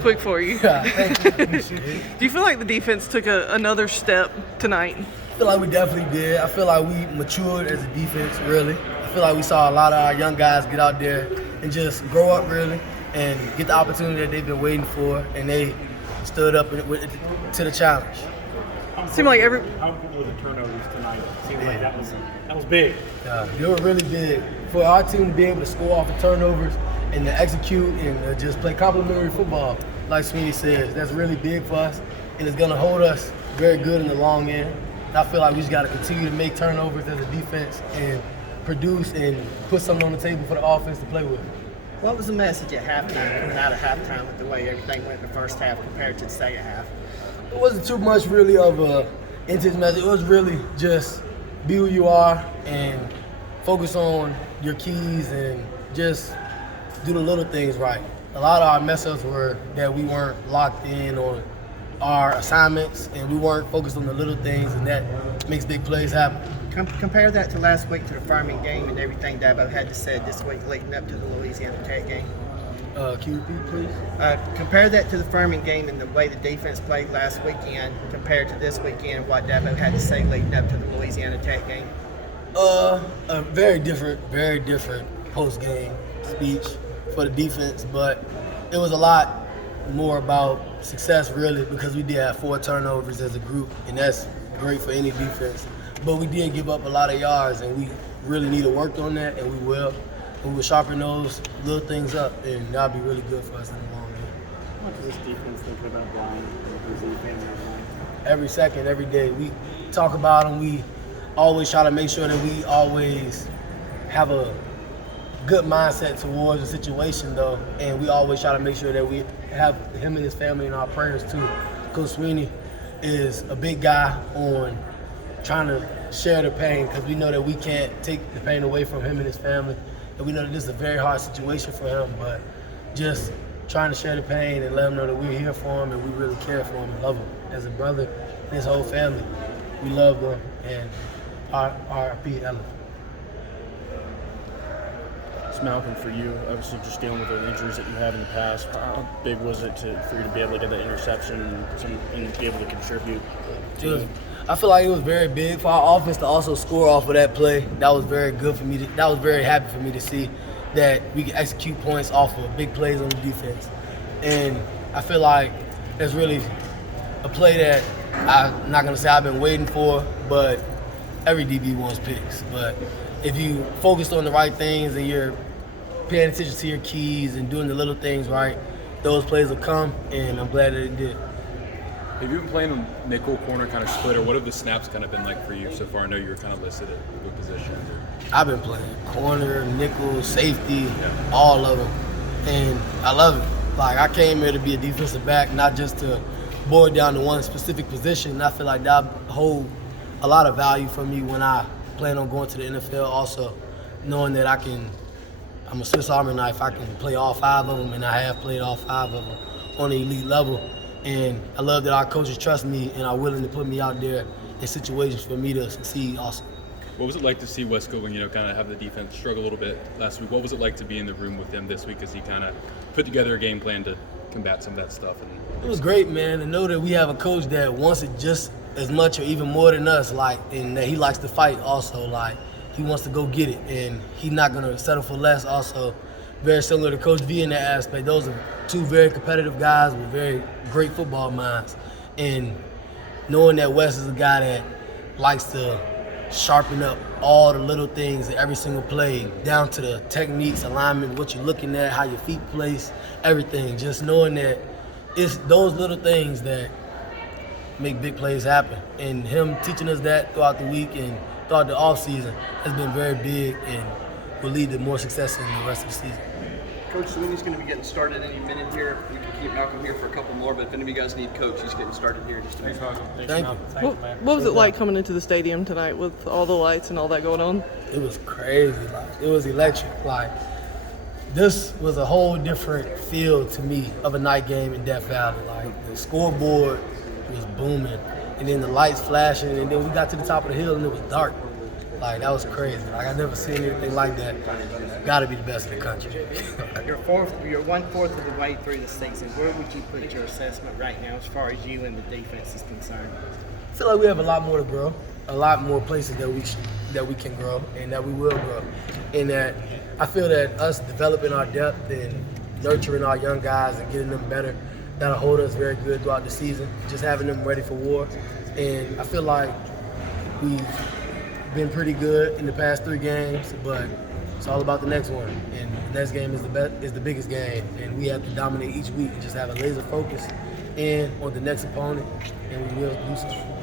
Quick for you. Yeah, thank you. Appreciate it. Do you feel like the defense took another step tonight? I feel like we definitely did. I feel like we matured as a defense, really. I feel like we saw a lot of our young guys get out there and just grow up, really, and get the opportunity that they've been waiting for, and they stood up to the challenge. Seemed like How important were the turnovers tonight? It seemed like that was big. They were really big. For our team to be able to score off the turnovers and to execute and just play complementary football, like Sweeney says, that's really big for us, and it's going to hold us very good in the long end. And I feel like we just got to continue to make turnovers as a defense and produce and put something on the table for the offense to play with. What was the message at halftime, coming out of halftime with the way everything went in the first half compared to the second half? It wasn't too much really of a intense message. It was really just be who you are and focus on your keys and just do the little things right. A lot of our mess-ups were that we weren't locked in on our assignments and we weren't focused on the little things, and that makes big plays happen. Compare that to last week to the Farming game and everything Dabo had to say this week leading up to the Louisiana Tech game. Can you repeat, please? Compare that to the Farming game and the way the defense played last weekend compared to this weekend, what Dabo had to say leading up to the Louisiana Tech game. A very different post-game speech for the defense, but it was a lot more about success, really, because we did have 4 turnovers as a group, and that's great for any defense. But we did give up a lot of yards, and we really need to work on that, and we will. And we'll sharpen those little things up, and that'll be really good for us in the long run. What does this defense think about Brian and Every second, every day, we talk about him. We always try to make sure that we always have a good mindset towards the situation, though, and we always try to make sure that we have him and his family in our prayers too. Coach Sweeney is a big guy on trying to share the pain, because we know that we can't take the pain away from him and his family, and we know that this is a very hard situation for him, but just trying to share the pain and let him know that we're here for him and we really care for him and love him as a brother and his whole family. We love them, and R.I.P. Ellen. Malcolm, for you, obviously just dealing with the injuries that you have in the past, how big was it for you to be able to get that interception and be able to contribute? I feel like it was very big for our offense to also score off of that play. That was very good for me. That was very happy for me to see that we could execute points off of big plays on the defense. And I feel like that's really a play that I'm not going to say I've been waiting for, but every DB wants picks. But if you focus on the right things and you're paying attention to your keys and doing the little things right, those plays will come, and I'm glad that it did. Have you been playing on nickel, corner, kind of split, or what have the snaps kind of been like for you so far? I know you were kind of listed at what positions. I've been playing corner, nickel, safety, all of them, and I love it. Like, I came here to be a defensive back, not just to boil down to one specific position. And I feel like that hold a lot of value for me when I plan on going to the NFL. Also, knowing that I'm a Swiss Army knife. I can play all 5 of them, and I have played all 5 of them on the elite level. And I love that our coaches trust me and are willing to put me out there in situations for me to succeed also. What was it like to see Wesco, kind of have the defense struggle a little bit last week? What was it like to be in the room with him this week as he kind of put together a game plan to combat some of that stuff? It was great, man, to know that we have a coach that wants it just as much or even more than us, and that he likes to fight also. He wants to go get it, and he's not going to settle for less also. Very similar to Coach V in that aspect. Those are 2 very competitive guys with very great football minds. And knowing that Wes is a guy that likes to sharpen up all the little things in every single play, down to the techniques, alignment, what you're looking at, how your feet place, everything. Just knowing that it's those little things that make big plays happen. And him teaching us that throughout the week and throughout the offseason has been very big and will lead to more success in the rest of the season. Coach Sweeney's going to be getting started any minute here. We can keep Malcolm here for a couple more, but if any of you guys need Coach, he's getting started here in just a minute. Thank you. What was it like coming into the stadium tonight with all the lights and all that going on? It was crazy. It was electric. This was a whole different feel to me of a night game in Death Valley. The scoreboard was booming, and then the lights flashing, and then we got to the top of the hill and it was dark. Like, that was crazy. Like, I never seen anything like that. Got to be the best in the country. You're 1/4 of the way through the season. Where would you put your assessment right now as far as you and the defense is concerned? I feel like we have a lot more to grow, a lot more places that we can grow and that we will grow. And that I feel that us developing our depth and nurturing our young guys and getting them better, that'll hold us very good throughout the season, just having them ready for war. And I feel like we've been pretty good in the past 3 games, but it's all about the next one. And the next game is the biggest game, and we have to dominate each week and just have a laser focus in on the next opponent, and we will do so.